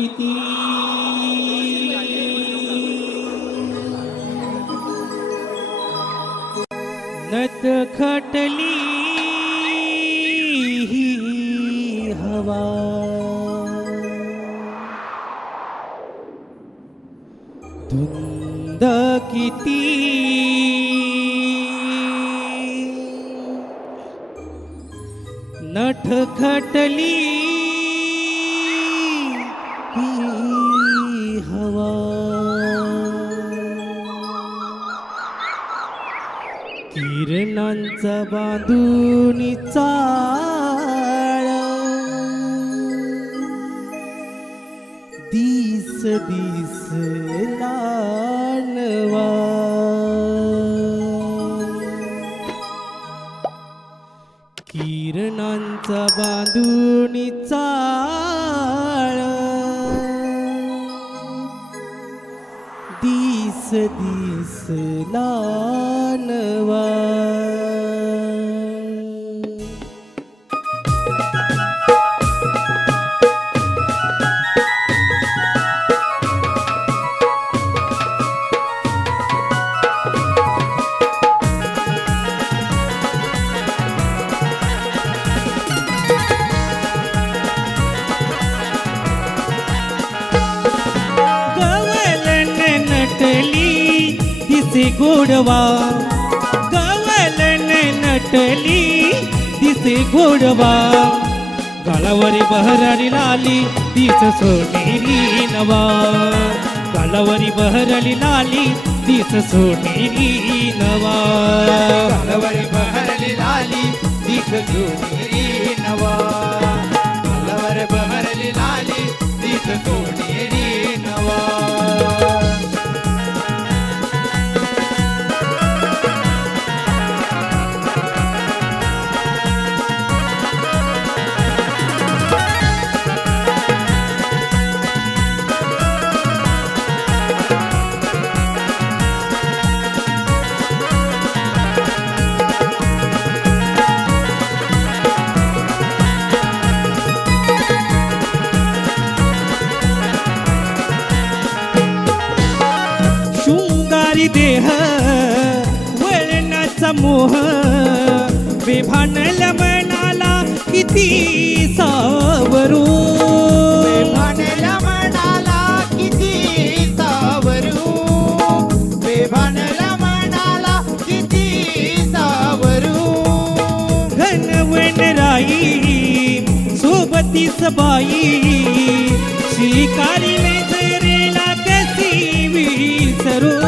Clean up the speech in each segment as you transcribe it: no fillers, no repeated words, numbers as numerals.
किती नट खटली ही हवा धुंद किती नट खटली ही हवा किरणांचा बांधून चाळ दिस दिस लानवा किरणांचा बांधून चाळ दिस दिस लानवा दिसे गोडवा गवलन नटली दिसे गोडवा गालावरी बहरली लाली दिस सोनेरी नवा गालावरी बहरली लाली दिस सोनेरी नवा गालावरी बहरली लाली दिस सोनेरी नवा गालावर बहरली लाली दिस सोनेरी नवा देह वळणाचा मोह बेभानला मनाला किती सावरू बेभानला मनाला किती सावरू बेभानला मनाला किती सावरू घनवन राई सोबतीस बाई शिकारी नजरेला कशी विसरू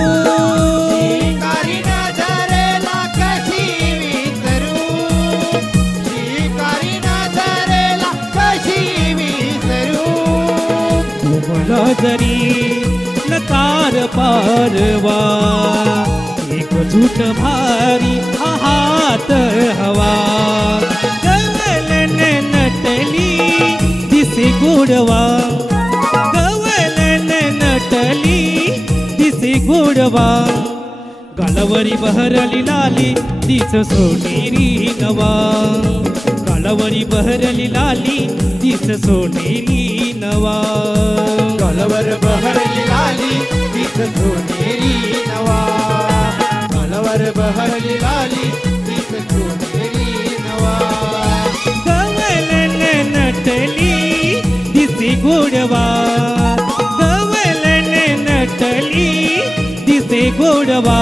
जरी नकार पारवा एक झूठ भारी हात हवा गवलन नटली दिसे गोडवा गवलन नटली दिसे गोडवा गालावरी बहरली लाली दिस सोनेरी नवा गालावरी बहरली लाली दिस सोनेरी नवा गालावर बहरली लाली दिस सोनेरी नवा गालावर बहरली लाली दिस सोनेरी नवा गवलन नटली दिसे गोडवा गवलन नटली दिसे गोडवा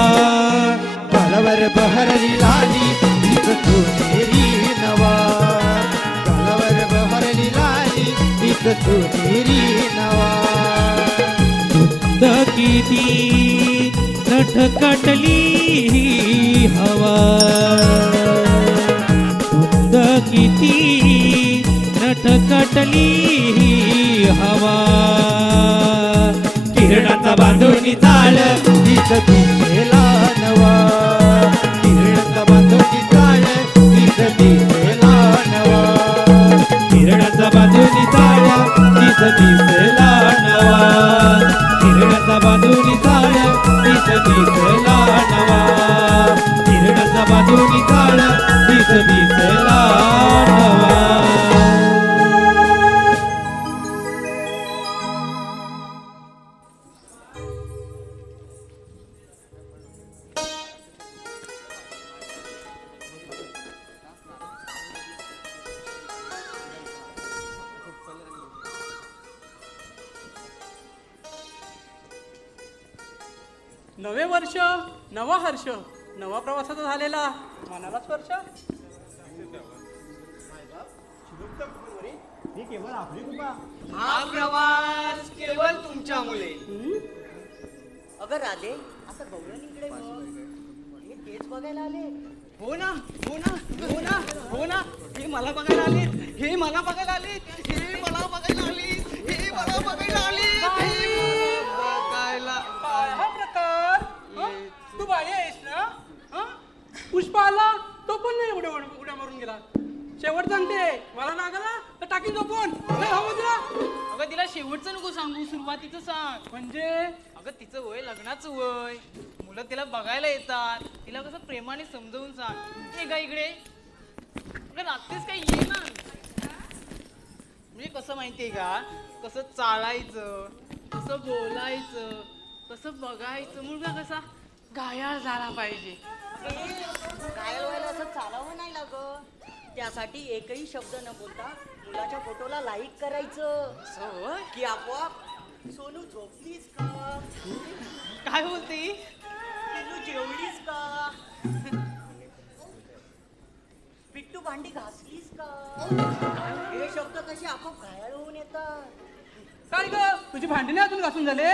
गालावर बहरली लाली दिस सोनेरी नवा गालावर बहरली लाली दिस सोनेरी नवा धुंद किती नट खटली हवा धुंद किती नट खटली हवा किरणाचा बांधून चाळ दिस दिसेला नवा किरणाचा बांधून चाळ दिस दिसेला नवा किरणाचा बांधून चाळ दिस दिसेला नवा किरणाचा बांधून चाळ दिस दिसेला नवा किरणाचा बांधून चाळ दिस दिसेला नवा नवे वर्ष नवा हर्ष नवा प्रवासाचा झालेला मनाला स्पर्श. ही केवळ आपली कृपा. हा प्रवास केवळ तुमच्यामुळे. अगं राधे आता गौरवणीकडे बघ. हे तेच बघायला आले. हो ना हो ना हो ना हो ना. हे मला बघायला आले, हे मला बघायला आले, हे मला बघायला आले, हे मला बघायला आले, हे मला बघायला हा प्रकार तू बाई आहेस ना. हं? पुष्पा आला तो पण नाही उड्या मारून गेला. शेवट सांगते मला लागला तर टाकीन झोपून. अगं तिला शेवटचं नको सांगू, सुरुवातीचं सांग. म्हणजे अगं तिचं वय लग्नाचं वय, मुलं तिला बघायला येतात, तिला कसं प्रेमाने समजावून सांग. ये गा इकडे. अगं रात्रीच काही ये ना. म्हणजे कसं माहितीये का, कसं चालायचं, कसं बोलायचं, कसं बघायचं. मुलगा कसा घायाळ झाला पाहिजे. घायल व्हायला असं चालावं नाही लागत. त्यासाठी एकही शब्द न बोलता मुलाच्या फोटोला लाईक करायचं होय? की आपोआप सोनू झोपलीस का, काय बोलते? पिल्लू जेवलीस का, पिट्टू भांडी घासलीस का, हे शब्द कसे आपोआप घायल होऊन येतात. काय ग तुझी भांडी नाही अजून घासून झाले.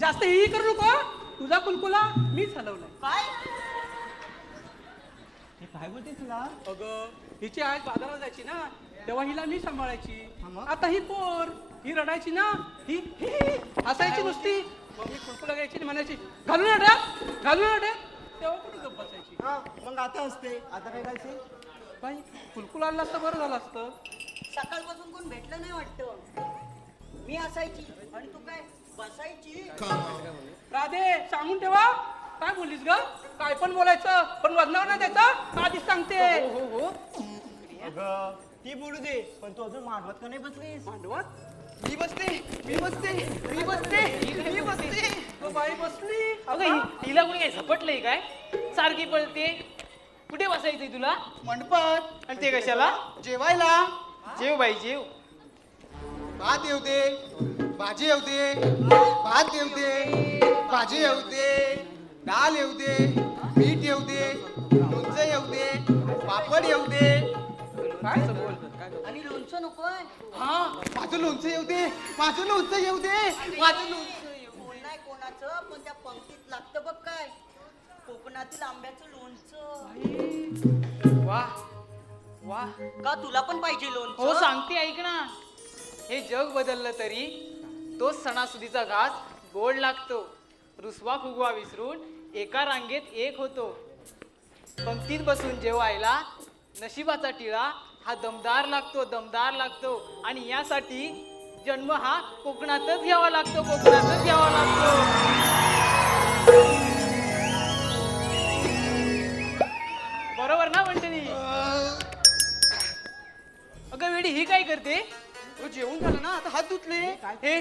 जास्त ही करू नको. तुझा कुलकुला मीच हलवलाय. काय हे काय बोलते तुला? अगं हिची आज बाजारात जायची ना तेव्हा हिला मी सांभाळायची. आता ही पोर ही रडायची ना ही ही हसायची नुसती. मग मी कुलकुला घ्यायची आणि म्हणायची घालून अड्या घालून अड्या. तेव्हा कुठे गप्प बसायची. हा मग आता असते. आता काय करायचे? बाई कुलकुला आणला असतं बरं झालं असतं. सकाळपासून कोण भेटलं नाही वाटतं. मी असायची आणि तू काय बसायची. राधे सांगून ठेवा. काय बोललीस ग. काय पण बोलायचं पण वजनावर नाही द्यायचं आधीच सांगते. हो हो. अगं ती बोलू दे, पण तू अजून मांडवत का नाही बसलीस? मांडवत मी बसते मी बसते मी बसते मी बसते. तो बाई बसली. अगं हिला कोणी काय झपटलंय काय? सारखी पळते. कुठे बसायचंय तुला? मंडपात. आणि ते कशाला? जेवायला. जेव बाई जेव. भात येऊ दे, भाजी येऊ दे, भात येऊ दे, भाजी येऊ दे, डाळ येऊ दे, मीठ येऊ दे, लोणचं येऊ दे, पापड येऊ दे. काय आणि लोणचं नकोय. हा माझं लोणचं येऊ दे, माझं लोणचं येऊ दे, माझं लोणचं येऊ दे. कोण नाही कोणाचं पण त्या पंक्तीत लागतं बघ काय. कोकणातील आंब्याचं लोणचं. वा वा. का तुला पण पाहिजे हो लोणचं? सांगते ऐक ना. हे जग बदललं तरी तो सणासुदीचा घास गोड लागतो. रुसवा फुगवा विसरून एका रांगेत एक होतो. पंक्तीत बसून जेवायला नशिबाचा टिळा हा दमदार लागतो दमदार लागतो. आणि यासाठी जन्म हा कोकणातच घ्यावा लागतो कोकणातच घ्यावा लागतो. बरोबर ना मंडळी? अगं वेडी ही काय करते? अगं जेवण झालं ना आता हात धुतले. हे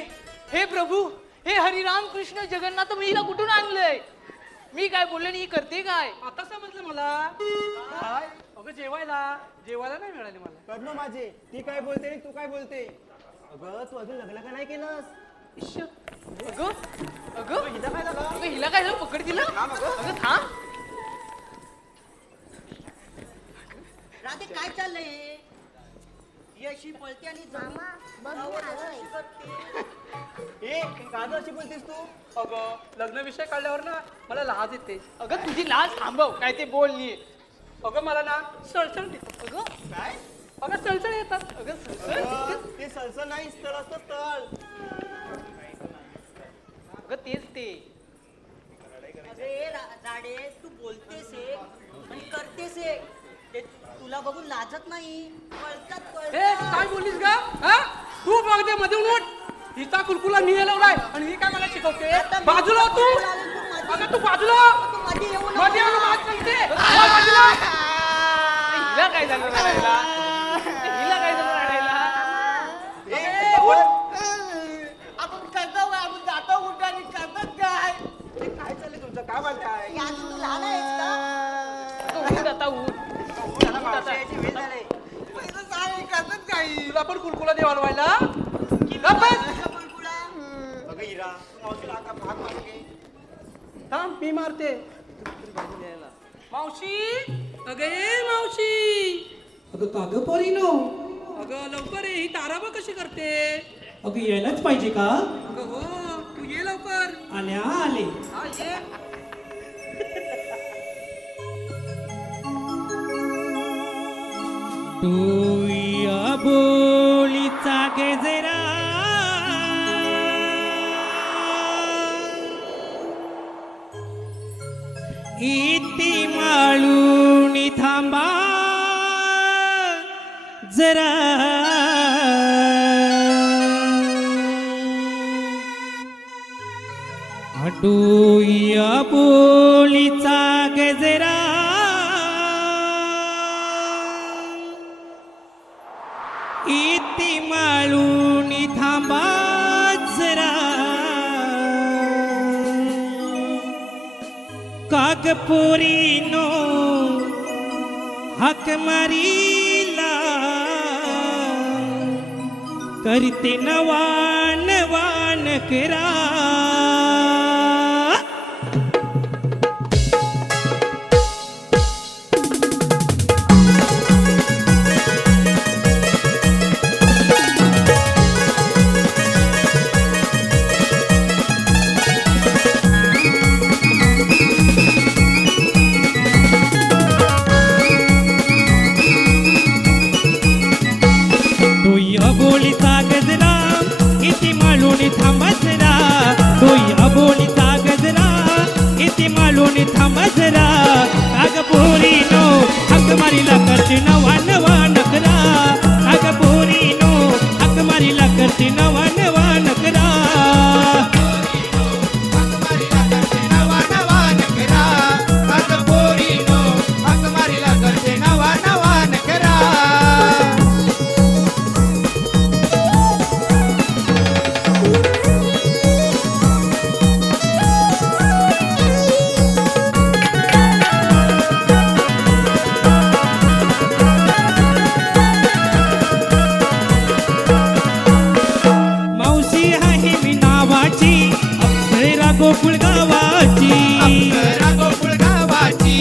हे प्रभू हे हरिराम कृष्ण जगन्नाथ मी हिला कुठून आणलंय? मी काय बोलले आणि ही करते काय? आता समजलं मला. काय अगं जेवायला नाही मिळाले मला. करणं माझे. ती काय बोलते आणि तू काय बोलते? अगं तू अजून लग्न का नाही केलंस? इश्श. अगं अगं हिला काय झालं? अगं हिला काय झालं? पकड तिला. अगं थांब. राधे काय चाललंय? ही अशी पळते आणि अशी करते. ए का अशी बोलतेस तू? अगं लग्न विषय काढल्यावर ना मला लाज येते. अगं तुझी लाज थांबव. काय ते बोलली? अगं मला ना सळसळ येतात. अगं काय? अगं सळसळ येतात. अगं अगं, ते सळसळ नाही, स्थळ असतं स्थळ. अगं तेच ते. अरे राडे तू बोलतेस एक आणि करतेस एक. ते तुला बघून लाजत नाही. पळतात ए काय बोललीस का. हा तू बघते मध्ये उठ. हिचा कुलकुला मी लावलाय आणि ही काय मला शिकवते. बाजूला हो तू. अगं तू बाजूला हो. तू मध्ये येऊ नको. मध्ये येऊन मात सांगते. बाजूला हो. हिला काय झालं रडायला? हिला काय झालं रडायला? आपण करतो काय? आपण जातो कुठं आणि करतात काय? हे काय चाललंय तुमचं? काय म्हणताय? या तू लहान आहेस का? अगं उठ आता उठ. त्याला मावशी यायची वेळ झाली. पहिलं सांग करतात काय? तुला पण कुलकुला देवाला व्हायला. किती गप्प बस. तुला? अगं इरा, तू मावशीला आता भाग मागे. थांब मी मारते. मावशी, अगं ए मावशी, अगं कागं पोरीनो, अगं लवकर ये. ही तारा बघ कशी करते. अगं यायलाच पाहिजे का? अगं हो, तू ये लवकर. आल्या आले. हा ये. तू या बोलीचा गजरा इति माळून थांबा जरा अडू या बोलीचा गजरा इति माळून थांबा जरा कागपोरीनो हाक मारीला करते नवान वान करा अबोलीचा गजरा इति माळून थांबजरा तोय अबोलीचा गजरा इति माळून थांबजरा कागपोरीनो हक मारीला करते नवा नवा नकरा कागपोरीनो हक मारीला करते नवा नवा नकरा गोकुळ गावाची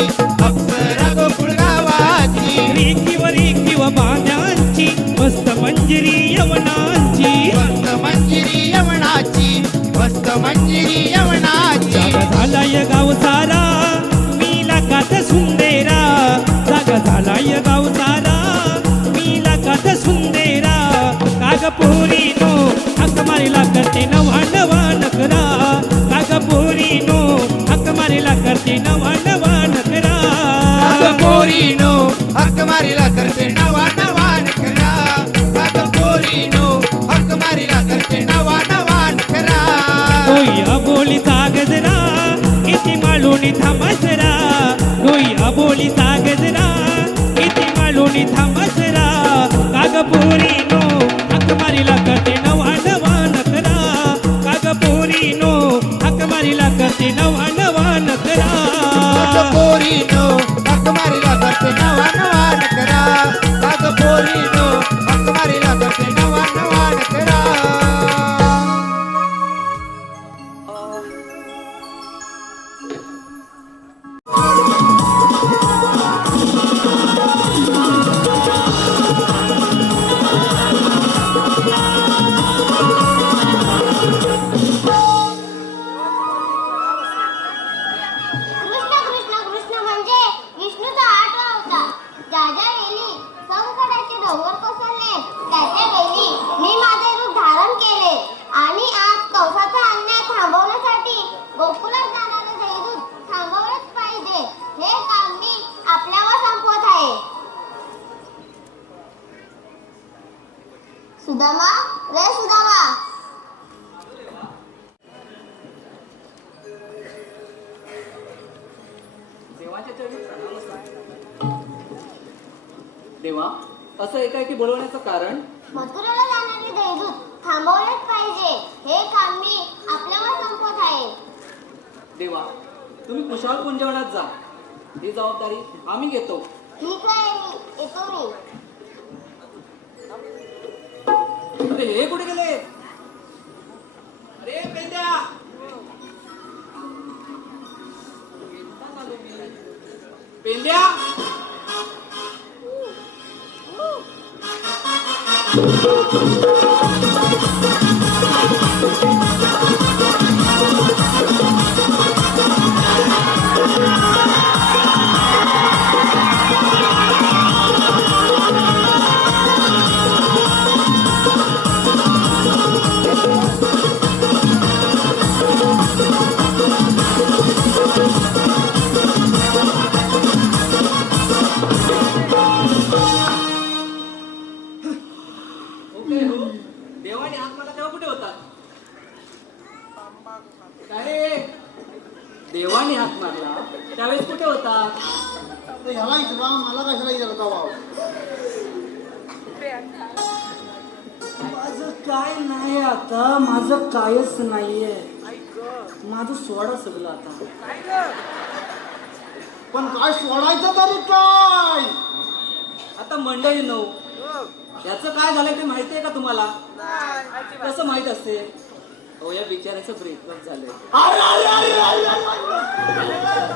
अप्सरा गोकुळ गावाची रेखीव बांध्यांची मस्त मंजिरी यवनांची मस्त मंजिरी यवनाची जागा झालाय गाव सारा मीला कात सुंदेरा जागा झालाय गाव सारा मीला कात सुंदेरा कागपोरीनो हक मारीला करते नवा नवा नकरा कागपोरीनो हक मारीला करते नवा नवा नकरा कागपोरीनो हक मारीला करते नवा नवा नकरा कागपोरीनो हक मारीला करते नवा नवा नकरा तोय अबोलीचा गजरा इति माळून थांबजरा तोय अबोलीचा गजरा इति माळून थांबजरा कागपोरीनो हक मारीला करते नवा नवा नकरा कागपोरीनो हक मारीला करते नवा नवा नकरा कागपोरीनो हक मारीला करते नवा नवा नकरा कागपोरीनो हक मारीला करते नवा नवा नकरा कृष्ण म्हणजे विष्णूचा 8वा अवतार. ज्या ज्या वेळी संकटाचे डोंगर कोसळले त्या वेळी मी माझे रूप धारण केले आणि आज कंसाचा अन्याय थांबवण्यासाठी गोकुळात जाणारे दैदूत थांबवलेच पाहिजे हे काम मी आपल्यावर संपवत आहे. सुदामा, रे सुदामा, देवा असं एकाएकी बोलवण्याचं कारण मथुरेला जाणारे दैदूत थांबवलेच पाहिजे हे काम मी आपल्यावर संपवत आहे. देवा तुम्ही कुशाल कुंजवनात जा ही जबाबदारी आम्ही घेतो. ठीक आहे, मी येतो. अरे हे कुठे गेले? अरे पेंड्या ओके हो देवाने हात मारला तेव्हा कुठे होता काय रे देवाने हात मारला त्यावेळेस कुठे होता ह्याला इचरा मला कशाला इचरता भाऊ माझं काय नाही आता माझं कायच नाहीये माझं सोडा सगळं आता पण काय सोडायचं तरी काय आता मंडळी नऊ याचं काय झालंय ते माहितीये का तुम्हाला कसं माहित असते हो या बिचाऱ्याचं ब्रेकअप झालंय अरे, अरे, अरे, अरे, अरे,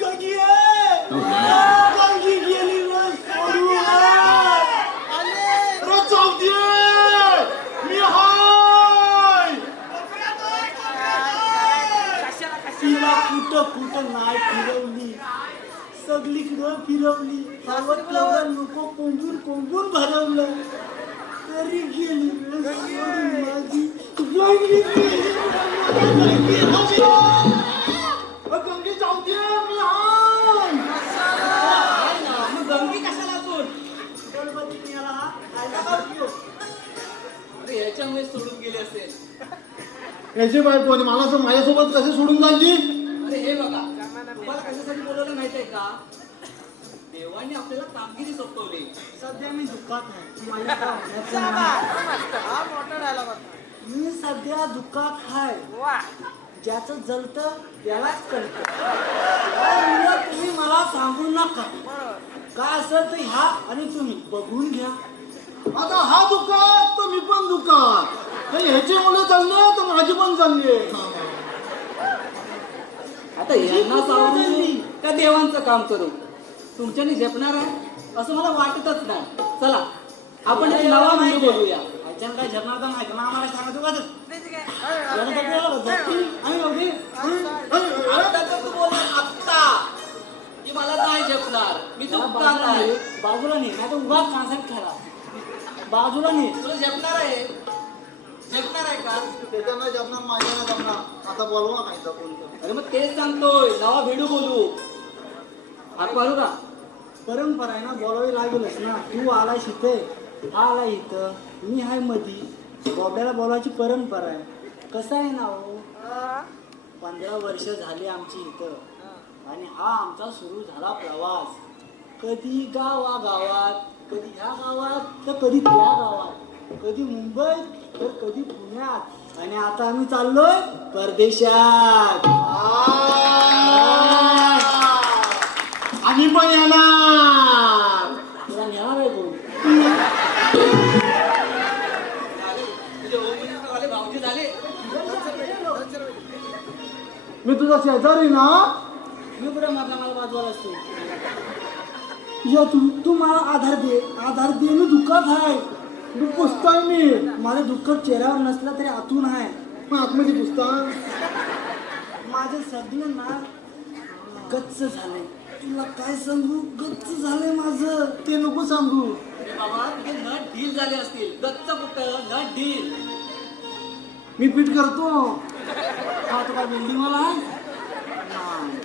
गंगी गंगी गेली रे सोडून. अरे चावतीये मी हाय तिला कुठं कुठं नाही फिरवली सगळीकडं फिरवली सावत्र नको कोंबून कोंबून भरवलं तरी गेली रे सोडून माझी गंगी गेली. गंगी चावतीये मी हाय मग गंगी कशाला असून गणपती याला खायला का उपयोग अरे याच्यामुळे सोडून गेले असेल याची बायको आणि मला असं माझ्यासोबत कसे सोडून जायची अरे हे बघा तुम्हाला कशासाठी बोलवलं माहितीये का देवाने आपल्याला कामगिरी सोपवली सध्या मी दुःखात आहे मला काय होण्याचं नाही. मी सध्या दुःखात आहे ज्याचं जलतं त्यालाच कळतं तुम्ही मला सांगू नका काय असेल तर ह्या आणि तुम्ही बघून घ्या आता हा दुकान तर मी पण दुकान ह्याची मुलं चालले तर माझी पण चालली आता यांना सांगू का देवांचं काम करू तुमच्यानी झेपणार आहे असं मला वाटतच नाही चला आपण एक नवा व्हिडिओ बोलूया ह्याच्यानं काय झरणार तर नाही मग आम्हाला सांगतो का आम्ही बघू आता तर तू बोलला आत्ता की मला नाही झेपणार मी दुःखात आहे बाजूला नाही नाही तर उभा कांसात खेळा बाजूला नाही तुला झेपणार आहे झेपणार आहे का त्याच्यानं जमणार माझ्यानं जमणार आता बोलवा काही तर कोणतं अरे मग तेच सांगतोय नवा व्हिडिओ बोलू हात मारू का परंपरा आहे ना बोलावी लागेलच ना तू आला इथे हा आला इथं मी हाय मधी बोबड्याला बोलायची परंपरा आहे कसं आहे ना हो 15 वर्ष झाली आमची इथं आणि हा आमचा सुरू झाला प्रवास कधी गावागावात कधी ह्या गावात तर कधी त्या गावात कधी मुंबईत तर कधी पुण्यात आणि आता आम्ही चाललोय परदेशात आम्ही पण येणार तुला नेणार आहे कोण तुझे ओमनिस्टरवाले भाऊजी झाले मी तुझा शेजारी ना मी कुठे मारला मला बाजूला असतो या तू मला आधार दे मी दुःखात आहे तू पुसताय मी माझं दुःख चेहऱ्यावर नसलं तरी आतून आहे मग आतमध्ये पुसता माझं सगळं ना गच्च झालंय तुला काय सांगू गच्च झालंय माझं ते नको सांगू अरे बाबा तुझे नट ढील झाले असतील गच्च कुठं नट ढील मी पीठ करतो हा तुला बिल्डिंग मला आहे नाही.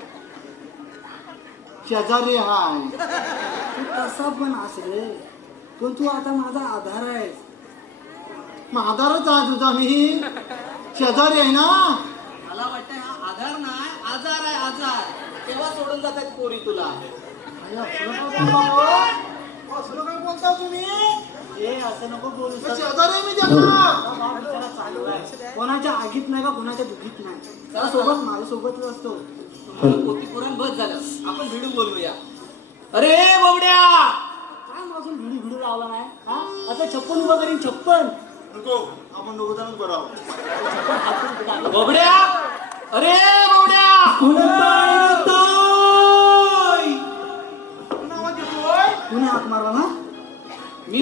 शेजारी हाय तू कसा पण असले पण तू आता माझा आधार आहे मग आधारच आहे तुझा मी शेजारी आहे ना मला वाटतं हा आधार नाही आजार आहे आजार तेव्हा सोडून जातात पोरी तुला असलं काय बोलता तुम्ही हे असं नको बोलू मग शेजारी आहे मी त्याचा हा विचार चालू आहे कोणाच्या आगीत नाही का कोणाच्या दुखीत नाही त्याला सोबत माझ्या सोबतच असतो तुम्हाला पोती पुराण बस झालं आपण व्हिडिओ बोलूया अरे बोबड्या काय माझून भिडू लावला नाही हा आता 56 उभं करीन 56 नको आपण दोघं बरोबर बोबड्या अरे बोबड्या नावात येतोय कुणी हात मारला ना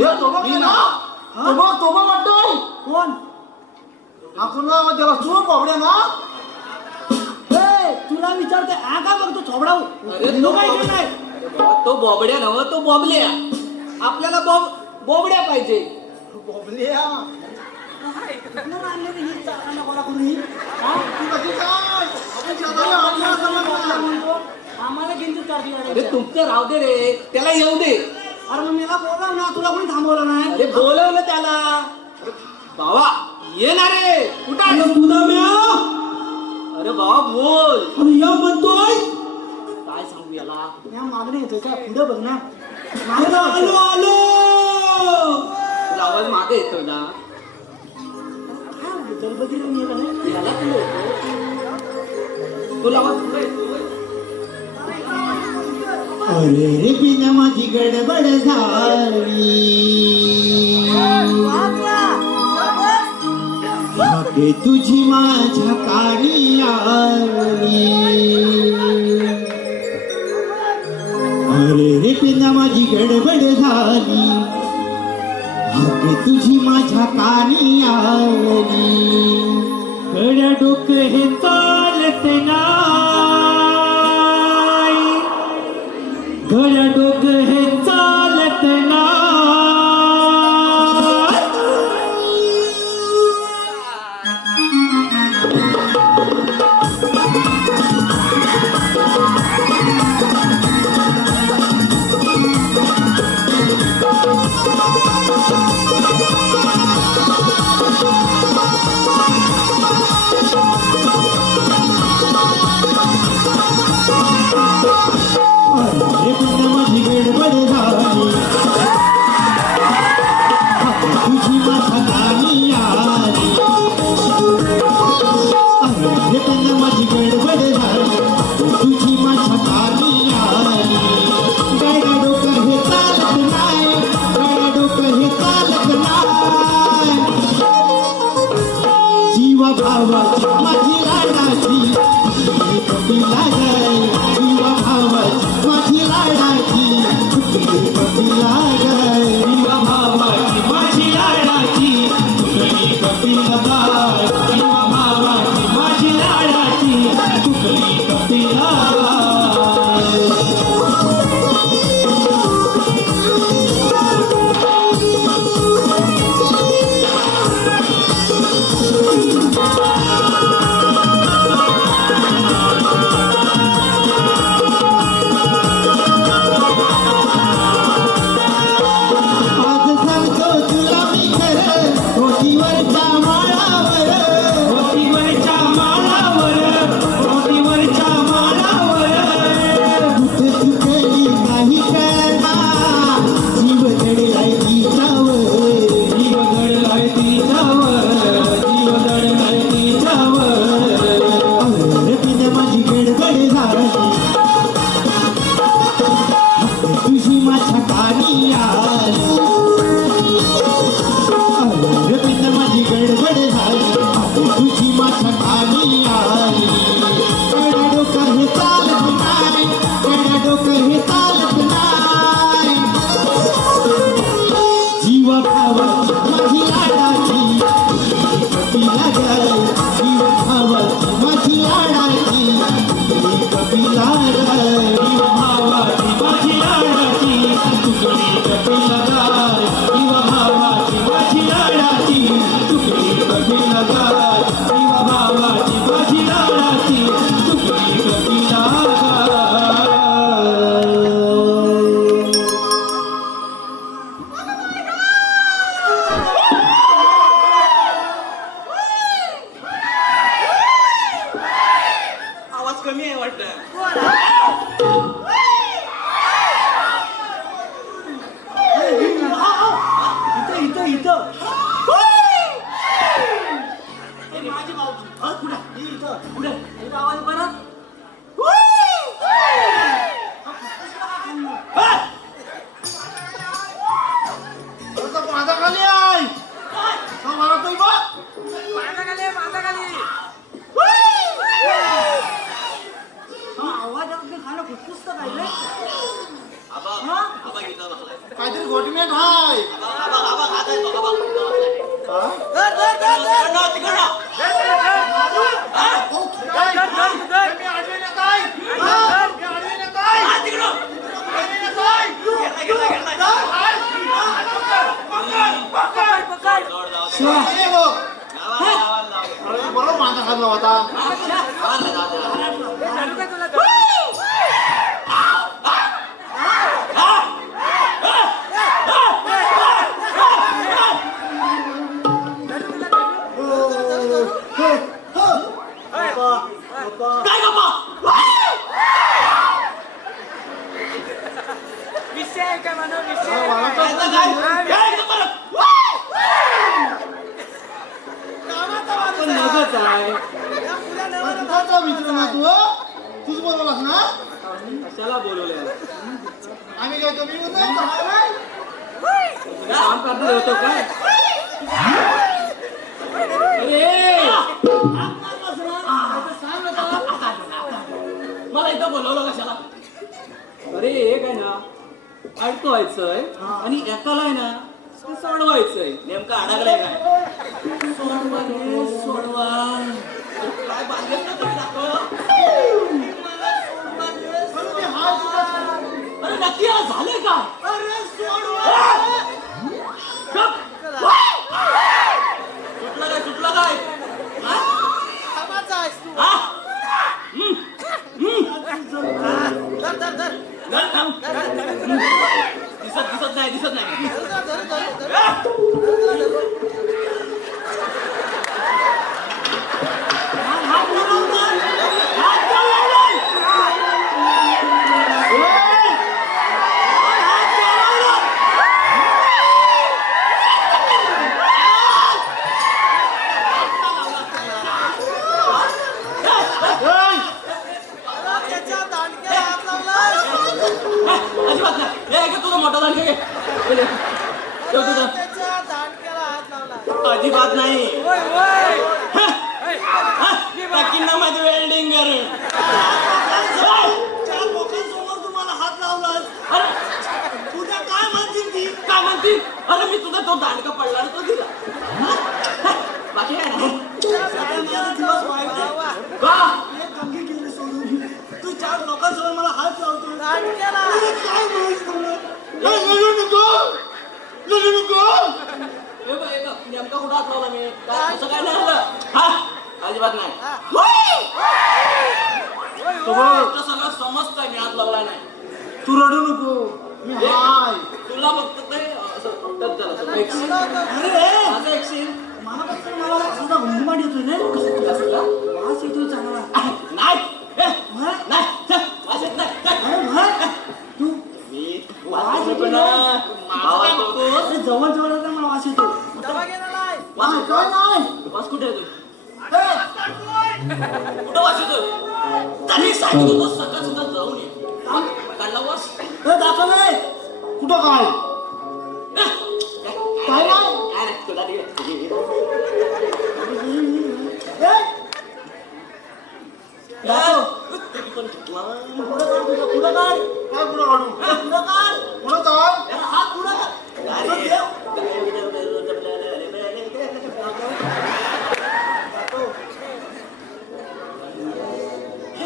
मी ना तो वाटतोय कोण आपण त्याला चोर बाबड्या ना तुला विचारते आ का बघतो छोबडाऊ तो बॉबड्या नव तो बॉबल्या आपल्याला बोबड्या पाहिजे बॉबल्या आम्हाला किंचित काढली अरे तुमचं राहू दे रे त्याला येऊ दे अरे मग मला बोलव ना तुला कोणी थांबवलं नाही अरे बोलवलं त्याला बाबा ये ना रे कुठं तुझा म्या अरे बाबा बोल अरे या म्हणतोय काय सांगू याला या मागणे येतोय का पुढे बघ ना आलो आलो आलो तुला आवाज मागे येतोय ना याला तुला येतो तुला आवाज पुढे येतोय अरे रे बिना माझी गडबड झाली भाग्य तुझी माझ्या कानी आली अरे रे बिना माझी गडबड झाली भाग्य तुझी माझ्या कानी आली गड्या डोकं हे चालत नाही गड्या डोकं हे चालत नाही माझी गडबड झाली तुझी माझ्या कानी आली अरे माझी गडबड झाली तुझी माझ्या कानी आली गाड्या डोकं हे चालत नाही गाड्या डोकं हे चालत नाही जीवा भावाची माझी लाडाची कधी लागाय जीवा भावाची माझी लाडाची कधी लागाय जीवा भावाची माझी लाडाची तुकडी कपी लगाय जीवा भावाची माझी लाडाची तुकडी कपी लगाय आज सांगतो तुला मी खरं ओटीवरच्या माळावर ओटीवरच्या माळावर ओटीवरच्या माळावर कुठे चुकली काही कळना जीव दडलाय तिच्यावर जीव दडलाय तिच्यावर जीव दडलाय तिच्यावर अरे बिना माझी गडबड झाली तुझी माझ्या कानी आली अरे बिना माझी गडबड झाली तुझी माझ्या कानी आली गड्या डोकं हे चालत नाही गड्या डोकं हे चालत नाही जीवा भावाची माझी लाडाची कपी लागाय जीवा भावाची माझी लाडाची कपी लागाय जीवा भावाची माझी लाडाची तुकडी कपी लगाय जीवा भावाची माझी लाडाची तुकडी कपी लगाय जीवा भावाची माझी लाडाची तुकडी कपी लगाय आवाज कमी आहे वाटतं हे बरोबर माझा खाल्ला होता. तूच बोलवलास ना. कशाला बोलवले आम्ही काय कमी होत नाही. काम करतो होतो काय मला इथं बोलवलं कशाला. अरे एक आहे ना अडकवायचंय आणि एकाला आहे ना ते सोडवायचंय. नेमकं अडकलंय काय. सोडवा रे सोडवा. काय बांधलं ना तुम्ही दाखव. अरे नक्की आज झालंय का. अरे सोडवा. सुटलं काय दिसत नाही. अजिबात नाही. हे तुझा मोठा दांडका घे. अजिबात नाही. टाकींना मध्ये वेल्डिंग कर. चार लोकांसमोर तुम्हाला हात लावला. अरे तुझ्या काय म्हणतील ती. काय म्हणतील. अरे मी तुझा तो दांडका पडला तो दिला. बाकी काय नाही. तू चार लोकांसमोर मला हात लावतो. नेमका कुठं हात लावला मी. असं काय नाही झालं. हा अजिबात नाही. सगळं समजतंय मी हात लावला नाही. तू रडू नको. मी हाय. तुला फक्त ते असं टच झालं. मला फक्त मला असा घुमघुमाट येतोय ना. वास येतोय चांगला. नाही वास येत नाही. तू वास येतो ना. जवळ जवळ येतो मला वास येतो. काय नाही. वास कुठे येतोय. कुठं वास येतोय. त्यांनी सांगितलं होतं सकाळ सुद्धा जाऊन ये. काढला वास. दाखवलंय कुठं काय. काय नाही. तुला दे.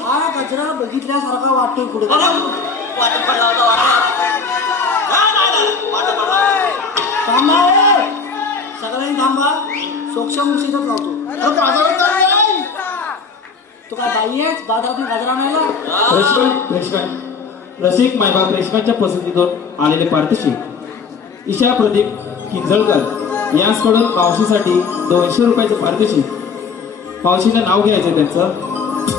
हा कचरा बघितल्यासारखा वाटतोय पुढे. वाटत पडला होता. थांबा सगळ्यांनी थांबा. सोक्षामुक्षीतच लावतो. तू काय बाई आहेस बाजारातून गजरा आणायला. रसिक मायबाप रेशमाच्या पसंतीतून आलेले पारितोषिक ईशा प्रदीप किंजळकर यांकडून मावशीसाठी 200 रुपयाचे पारितोषिक. मावशीचं नाव घ्यायचं त्यांचं.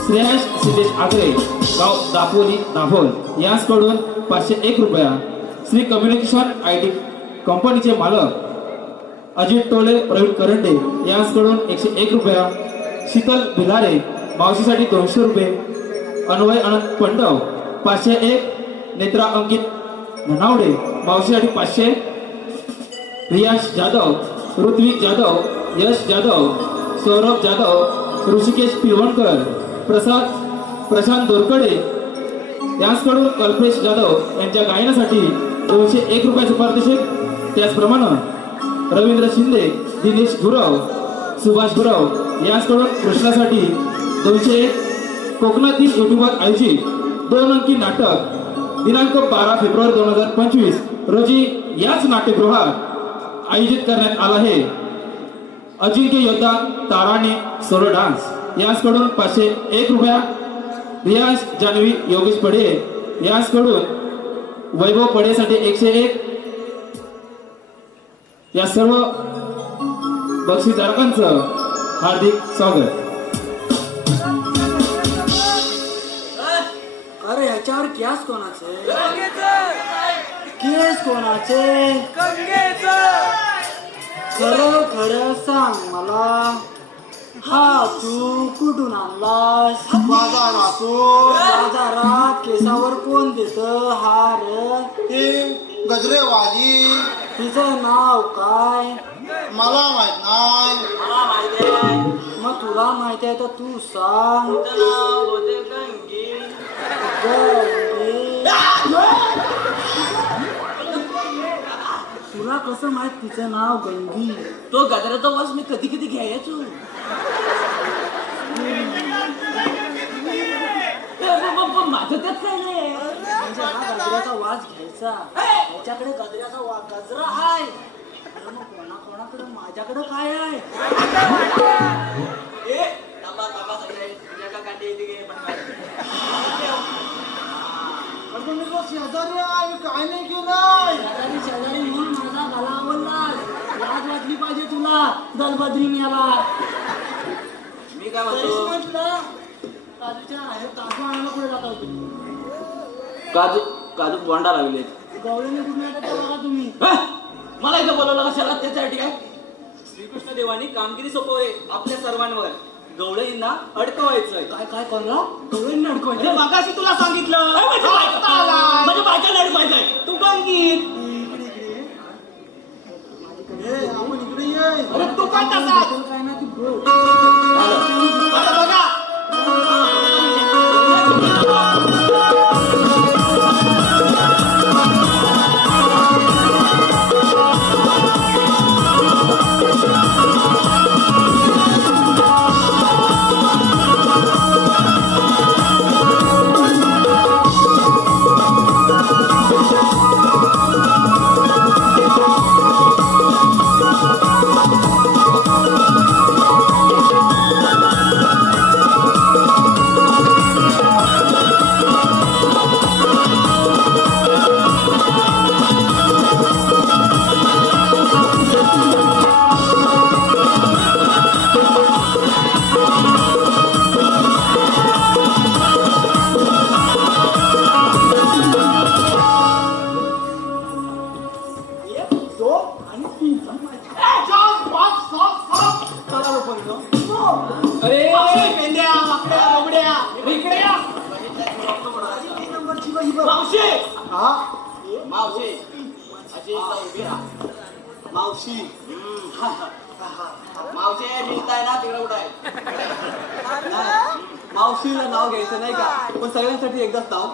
श्रेयांश सिद्धेश आगरे गाव दापोली दाभोळ यांकडून 501 रुपया. श्री कम्युनिकेशन IT कंपनीचे मालक अजित टोले प्रवीण करंडे यांकडून 101 रुपया. शीतल भिलारे मावशीसाठी 200 रुपये. अन्वय अनंत पंडव 501. नेत्रा अंकित धनावडे मावशीसाठी 500. रियाश जाधव, ऋत्विक जाधव, यश जाधव, सौरभ जाधव, ऋषिकेश पिलवणकर, प्रशांत दोरकडे यांकडून कल्पेश जाधव यांच्या गायनासाठी 201 रुपयाचे पारितोषिक. त्याचप्रमाणे रवींद्र शिंदे, दिनेश गुरव, सुभाष गुरव यांच्याकडून कृष्णासाठी 201 कोकणातील युट्यूबवर आयोजित 2 अंकी नाटक दिनांक 12 फेब्रुवारी 2025 रोजी याच नाट्यगृहात आयोजित करण्यात आला आहे. अजिंक्य योद्धा ताराने सोलो डान्स यांच्याकडून 501 रुपया, रियाज जानवी योगेश पडे यांच्याकडून वैभव पडेसाठी 101. या सर्व बक्षीसधारकांचं हार्दिक स्वागत. अरे ह्याच्यावर केस कोणाचे? केस कोणाचे? खरं खरं सांग मला, हा तू कुठून आणलास? बाजारात केसावर कोण देत हार? गजरेवाली. तिचं नाव काय? मला माहित नाही. मला माहिती आहे. मग तुला माहिती आहे तर तू सांग. गंगी. तुला कसं माहित तिचं नाव गंगी? तो गजराचा वास मी कधी कधी घ्यायचो. माझं त्यात काय नाही. म्हणजे हा गजऱ्याचा वास घ्यायचा. याच्याकडे गजऱ्याचा गजरा आहे. अरे मग कोणाकडे माझ्याकडे काय आहे? शेजारी आहे, काय नाही केलं. शेजारी म्हणून माझा गला आवडला. लाज वाटली पाहिजे तुला दलबद्री मेला. मी काय म्हणतो, म्हटलं काजूच्या आहे काजू आणायला पुढे जाता तुम्ही. काजू काजू बोंडा लागले. गवळ्याने कुठे येतात बघा तुम्ही. मला इथं बोलवलं कशाला? त्याच्यासाठी काय? श्रीकृष्ण देवानी कामगिरी सोपवली आपल्या सर्वांवर. गवळींना अडकवायचंय. काय काय कोणला? गवळ्यांना अडकवायचं? मागाशी तुला सांगितलं म्हणजे बायका अडकवायचंय. तू गंगीत. आपण इकडे ये. अरे तू काय तसा? काय ना ती बोल. आता बघा. मावशीला नाव घ्यायचं नाही का? पण सगळ्यांसाठी एकदाच नाव.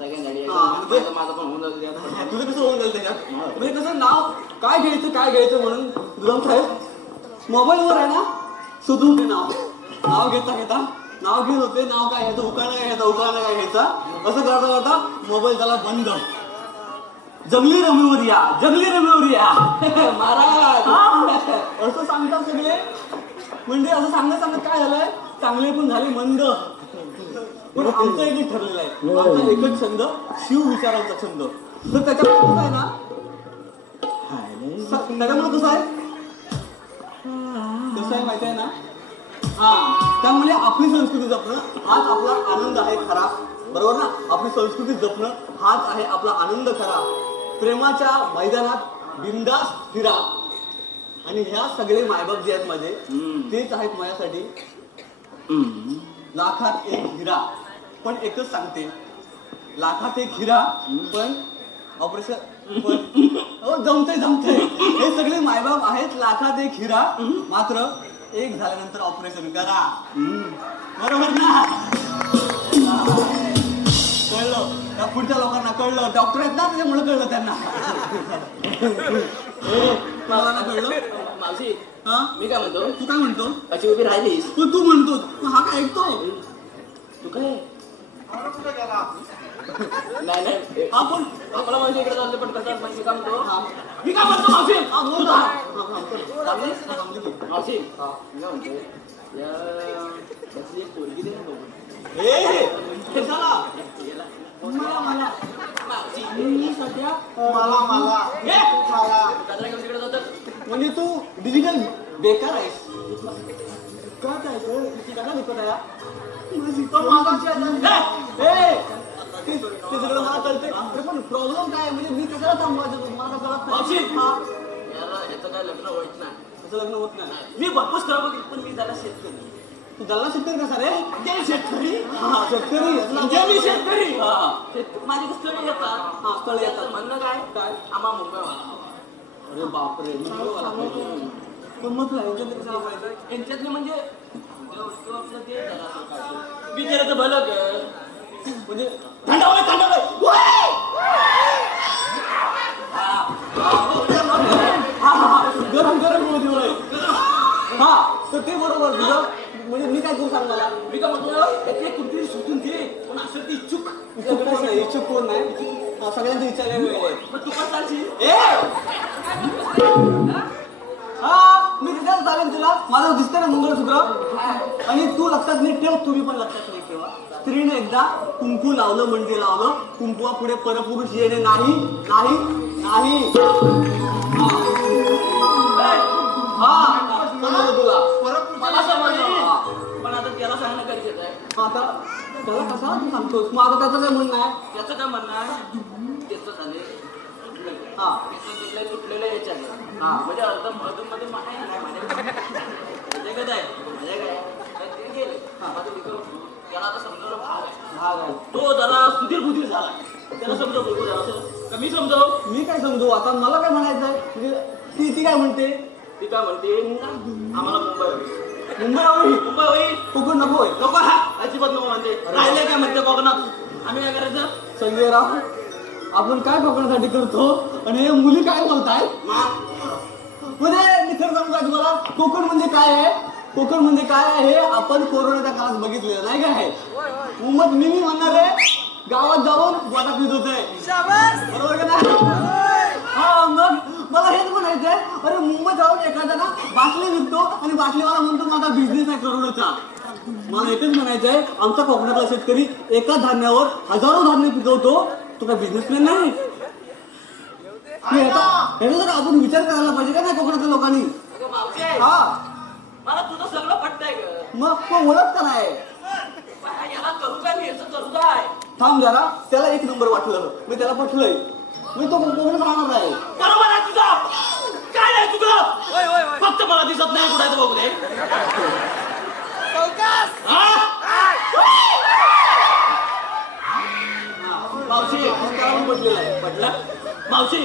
माझं पण होऊन जाईल. तुझं कसं होऊन जाईल त्याच्यात? म्हणजे कसं नाव काय घ्यायचं म्हणून गुलाम साहेब मोबाईलवर आहे ना शोधून ते नाव घेता नाव घेत होते. नाव काय घ्यायचं, उखाणा काय घ्यायचा असं करता मोबाईल झाला बंद. जंगली रमेवर या महाराज असं सांगतात सगळे. म्हणजे असं सांगत काय झालंय, चांगले पण झाले मंद. पण आमचं एकच ठरलेलं आहे, आमचा एकच छंद शिव विचारांचा छंद. तर त्याच्यामुळे कसं आहे ना, त्याच्यामुळे कसं आहे माहिती आहे ना, त्यामुळे आपली संस्कृती जपणं हाच आपला आनंद आहे खरा. बरोबर ना? आपली संस्कृती जपणं हाच आहे आपला आनंद खरा. प्रेमाच्या मैदानात बिंदास फिरा. आणि ह्या सगळे मायबाप जे आहेत माझे, तेच आहेत माझ्यासाठी लाखात एक हिरा. पण एकच सांगते, लाखात एक हिरा पण ऑपरेशन जमते. हे सगळे मायबाप आहेत लाखात एक हिरा, मात्र एक झाल्यानंतर ऑपरेशन करा. बरोबर ना? कळलं? त्या पुढच्या लोकांना कळलं, डॉक्टर आहेत ना त्याच्यामुळे कळलं त्यांना. मला ना कळलं. मावशी हा मी काय म्हणतो तू काय म्हणतो अशी उभी राहिलीस पण तू म्हणतो मग हा काय ऐकतो तू काय नाही नाही आपण आपला माझ्या इकडे चाललो पण कसं मी काय म्हणतो मी काय म्हणतो मावशी हा बोल ना. मावशी मी काय म्हणतो या त्याची एक पोरगी दे ना बघू. हे झाला मला मी सध्या मला दादरा घेऊन तिकडे जातात म्हणजे तू डिजिटल बेकार आहेस का काय ती कसा दुखत आहे ते सगळं मला कळतंय अरे पण प्रॉब्लेम काय आहे? म्हणजे मी कशाला थांबवायचं मला कळत मावशी नाही हा. याचं काय लग्न होत नाही असं लग्न होत नाही मी भरपूर स्थळ बघितली पण मी त्याला शेतकरी तू दल्ला शेतकरी कसा रे ते शेतकरी हा शेतकरी म्हणजे मी शेतकरी माझे स्थळ येतात हा स्थळ येतात तर म्हणणं काय काय आम्हा मुंबईवाला अरे बापरे मुंबईवाला पाहिजे. पण मग तुला यांच्यात कशाला पाहिजे यांच्यातले म्हणजे तो आपलं ते जरा असं काय मी केलं तर भलं कर म्हणजे थंडावलंय गरम गरम होऊ देऊ नये. हा तर ते बरोबर तुझं म्हणजे मी काय करू सांग मला मी काय म्हणतो एक कुठली सुटून घे पण असं ती चूक इच्छुक नाही इच्छुक कोण नाही हा, सगळ्यांची इच्छा वेगवेगळी आहे पण तू पण चालशील हा मी तिथेच चालेल तुला माझं दिसतंय ना मंगळसूत्र आणि तू लक्षात नीट ठेव तुम्ही पण लक्षात नीट ठेवा स्त्रीने एकदा कुंकू लावलं म्हणजे लावलं कुंकुवा पुढे परपुरुष येणे नाही नाही नाही हा समजलं तुला मला समजलं पण आता त्याला सांगणं गरजेचं आहे आता त्याला कसा तू सांगतोस मग आता त्याचं काय म्हणणं आहे त्याचं काय म्हणणं आहे त्याचं झाले हा तिथल्या तुटलेल्या याच्यात हा म्हणजे अर्ध मधून मधून आहे ना माझ्या कसं आहे माझ्या काय तर ते गेले माझं विकलं त्याला आता समजावलं भाव आहे हा काय तो जरा सुधीर बुधीर झाला त्याला समजाव बघू जरा कमी समजाव मी काय समजू आता मला काय म्हणायचं आहे म्हणजे ती काय म्हणते ती काय म्हणते आम्हाला मुंबई हवी मुंबई हवी मुंबई हवी कोकण नकोय नको हा अजिबात नको म्हणते राहिले काय म्हणते कोकणात आम्ही काय करायचं संजय राव आपण काय कोकणासाठी करतो आणि हे मुली काय बोलताय म्हणजे मी खरं सांगू का तुम्हाला कोकण म्हणजे काय आहे कोकण म्हणजे काय आहे हे आपण कोरोनाच्या काळात बघितलेलं नाही काय मग मी म्हणणार आहे गावात जाऊन गोटा पित होते बरोबर का नाही हा मग मला हेच म्हणायचंय अरे मुंबईत जाऊन एखादा ना बाटली विकतो आणि बाटलीवाला म्हणतो माझा बिझनेस आहे करोडोचा मला एकच म्हणायचंय आमचा कोकणातला शेतकरी एका धान्यावर हजारो धान्य पिकवतो तो काय बिझनेसमॅन नाही ह्याचा जर आपण विचार करायला पाहिजे का नाही कोकणातल्या लोकांनी मावशी हा मला तुझं सगळं पटतंय ग मग तो ओळख का नाही याला करू काय मी याचं करू काय थांब जरा त्याला एक नंबर वाटलं मी त्याला पटलंय मी तो कोकणात राहणार आहे बरोबर आहे तुझं काय नाही तुझं फक्त मला दिसत नाही कुठे बघू दे मावशी त्याला मी पटलेलं आहे म्हटलं मावशी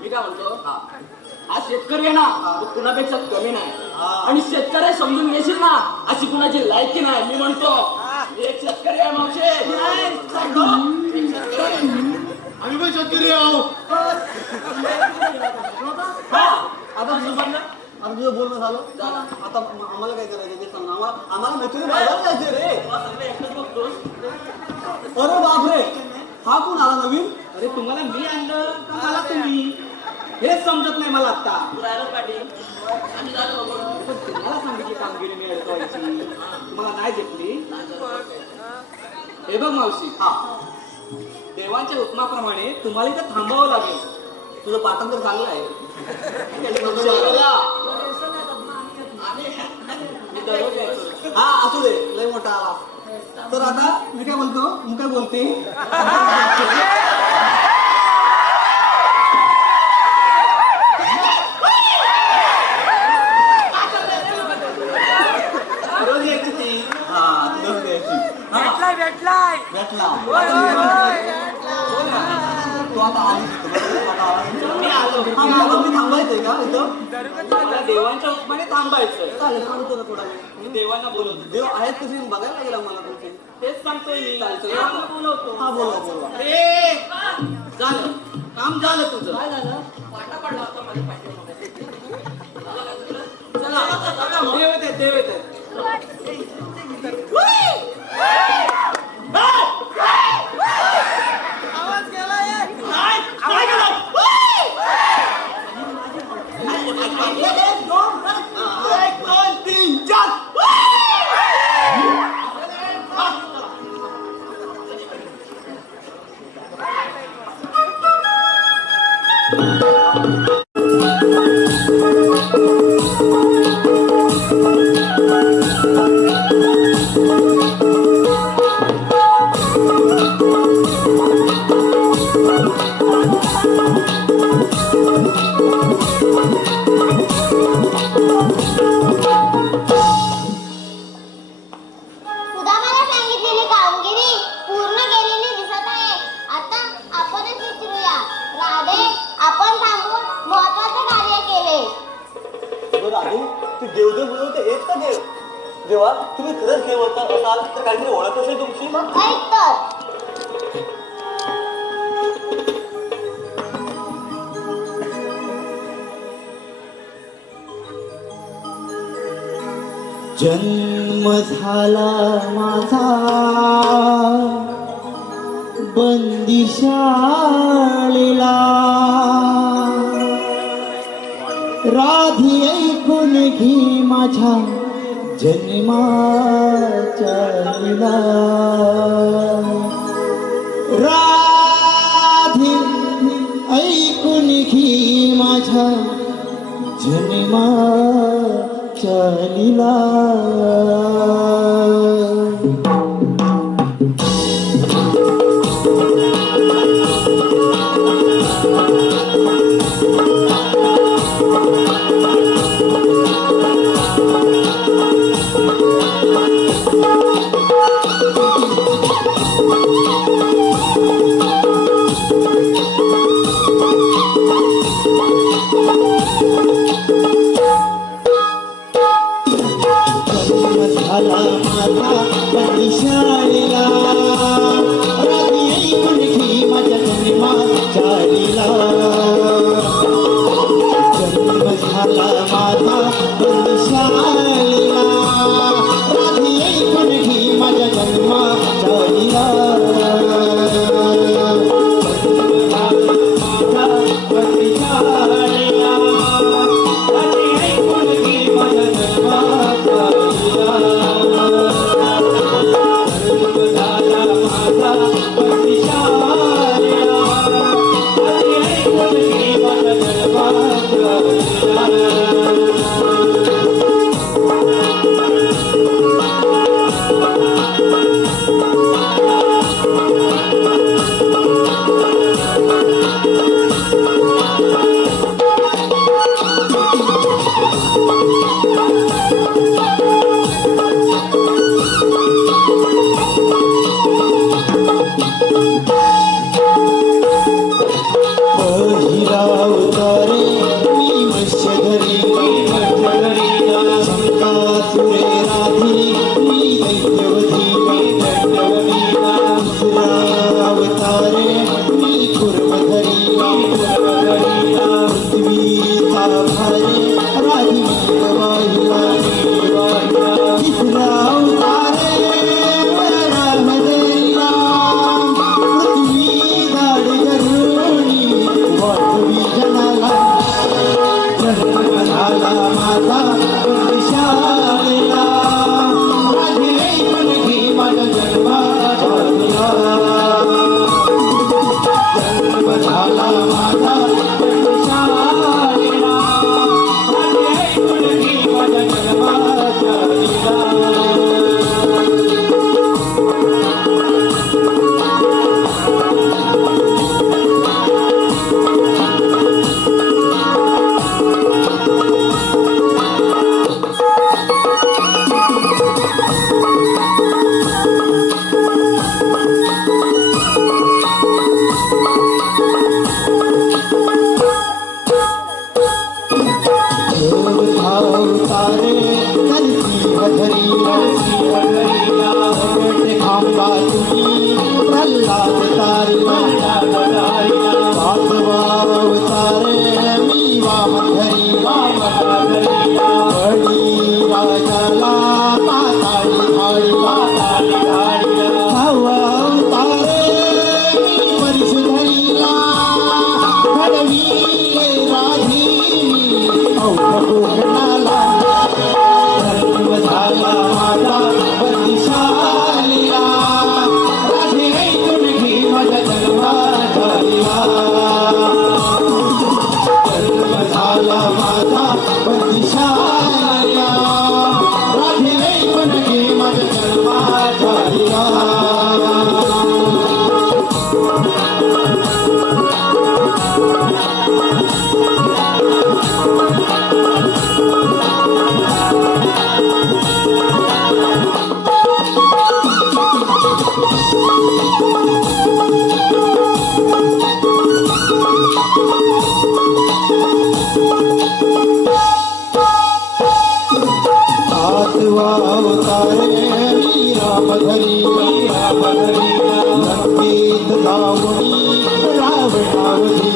मी काय म्हणतो हा शेतकरी आहे ना तो कुणापेक्षा कमी नाही आणि शेतकरी समजून घेशील ना अशी कुणाची लायकी नाही मी म्हणतो एक शेतकरी आहे मावशी आम्ही पण शेतकरी आहो आता तुझं म्हणणं आता तुझं बोलणं झालं आता आम्हाला काय करायचं ते सांग आम्हाला मैत्रिणी बाजारात जायचं रे अरे बापरे हा कोण आला नवीन अरे तुम्हाला मी आणलं का मला तुम्ही हेच समजत नाही मला आता तुम्हाला सांगितली कामगिरी मी अडकवायची तुम्हाला नाही घेतली हे बघ मावशी हा देवांच्या हुकमाप्रमाणे तुम्हाला इथं थांबावं लागेल तुझं पाठांतर चांगलं आहे हा असू दे लय मोठा आला तर आता मी काय बोलतो मी काय बोलते रोज यायची ती हा ती रोज यायची भेटला तू आता मी थांबायचंय का इथं मला देवांच्या हुकमाने थांबायचं चालेल थांबतो ना थोडा वेळ मी देवांना बोलवतो देव आहेत कशी बघायला लागेल आम्हाला तुमचे तेच सांगतोय मी चालतं. देवांना बोलवतो हा बोलवा अरे झालं काम झालं तुझं काय झालं पाटा पडला होता माझ्या पाठीवर चला देव येते आवाज गेलाय एक, दोन, तीन, चार. सुधा मला सांगितलेली कामगिरी पूर्ण केलेली दिसत आहे. आता आपणच विचारूया. राधे, आपण थांबून महत्वाचे कार्य केले. राधे, तू देवदेव बोलवते हेच का देव? देवा, तुम्ही खरंच देव होता असाल तर काहीतरी ओळख असेल तुमची. ऐक तर. जन्म झाला माझा बंदिशाळेला, राधी ऐकून घे माझ्या जन्माच्या लीला. राधी ऐकून घे माझ्या जन्माच्या लीला. अवतारे मी राम धरी लंकेत जाऊनी रावणावधी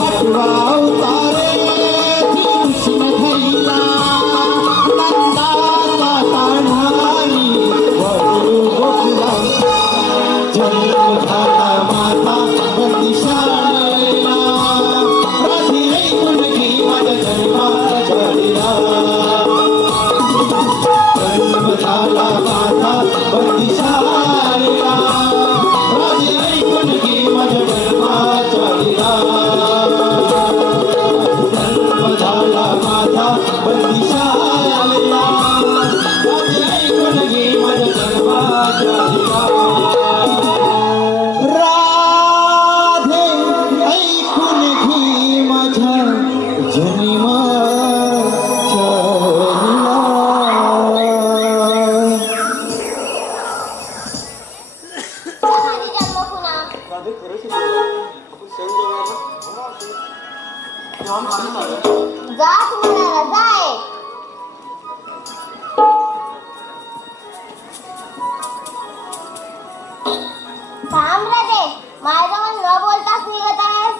आठवा अवतारे कृष्ण धैला नंदाचा ताढानी वळू गोकुला जन्म झाला माझा बंदिशाळेला राधी ऐकून घे माझ्या जन्माचा झालेला जन्म झाला माझा बंदिशाळेला राधी ऐकून घे माझ्या जन्माचा झालेला जन्म झाला माझा बंदिशाळेला राधी ऐकून घे माझ्या जन्माचा झालेला राधे ऐकून घे माझ्या जन्माच्या लीला. माझी जन्म पुन्हा जा तुम्हाला जाय थांब रे माझ्याजवळ न बोलताच निघत आहेस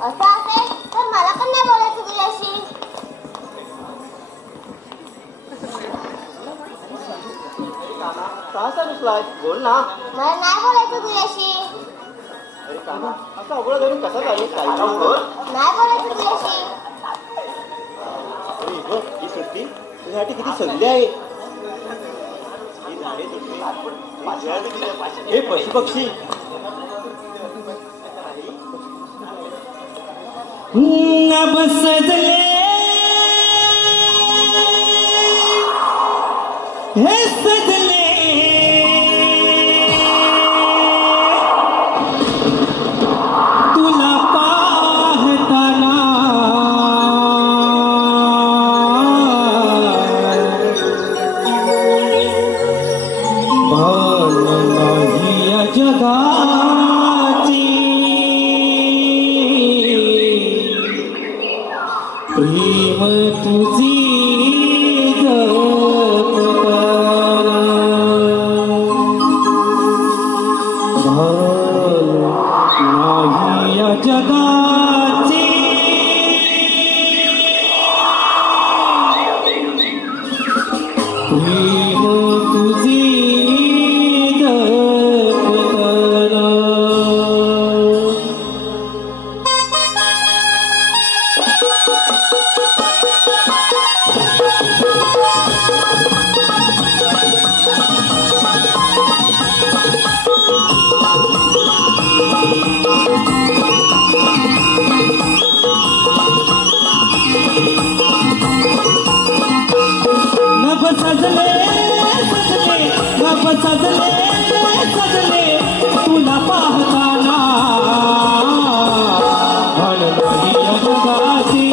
असं असेल तर मला पण नाही बोलायचं तुझ्याशी बोल ना मला नाही बोलायचं तुझ्याशी असं अवघड धरून कसा चालू नाही बोलायचं तुझ्याशी ही सुट्टी तुझ्यासाठी किती संधी आहे हे पशुपक्षी नभ सजले हे सजले तुला पाहताना भान नाही या जगाची प्रेम तुझी जपताना भान नाही या जगाची प्रेम तुझी जपताना नभ सजले सजले नभ सजले सजले तुला पाहताना भान नाही या जगाची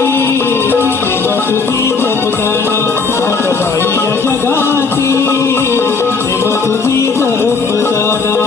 प्रेम तुझी जपताना भान नाही या जगाची प्रेम तुझी जपताना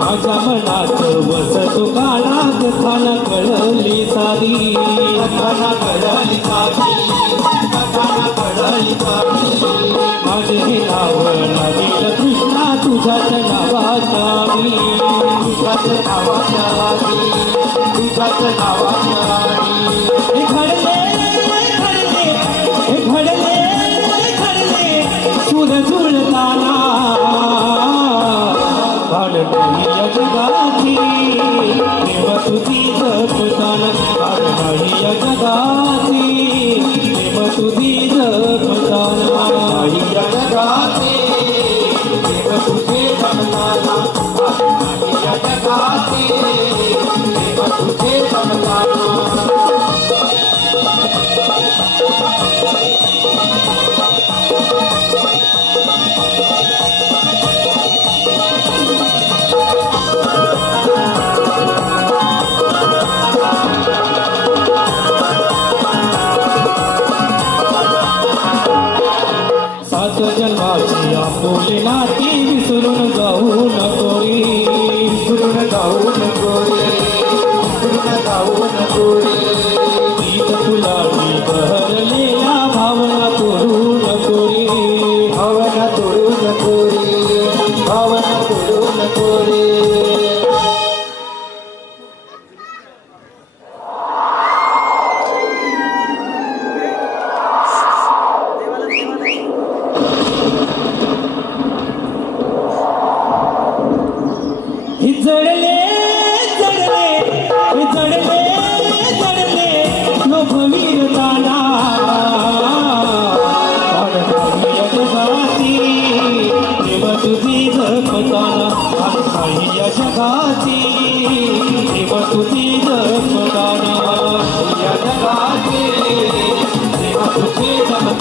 माझ्या मनात वसतो काळा कथाना कळली सारी कथाना कळली माझे हे नाव लागेल कृष्णा तुझ्याच नावाच्या हे घडले घडले हे घडले घडले सुर जुळताना भान नाही या जगाची प्रेम तुझी जपताना भान नाही या जगाची प्रेम तुझी जपताना नाही या जगाची प्रेम तुझे जपताना भान नाही या जगाची प्रेम तुझे जपताना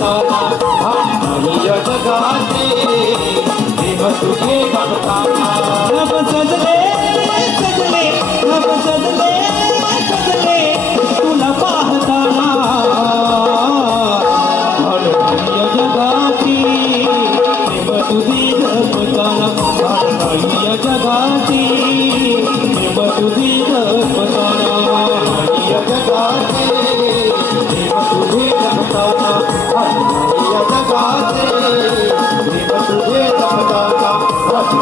जपताना नाही या जगाचे प्रेम तुझे जपताना रब सजले सजले रब सजले सजले तुला पाहताना नाही या जगाची प्रेम तुझे जपताना नाही या जगाची प्रेम तुझे जपताना नाही या जगाचे प्रेम तुझे जपताना नाही या जगाचे प्रेम तुझे जपताना नाही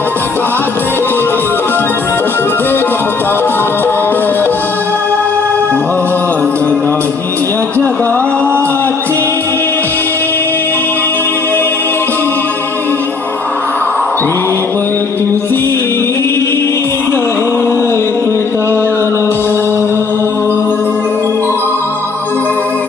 या जगाचे प्रेम तुझे जपताना भान नाही या जगात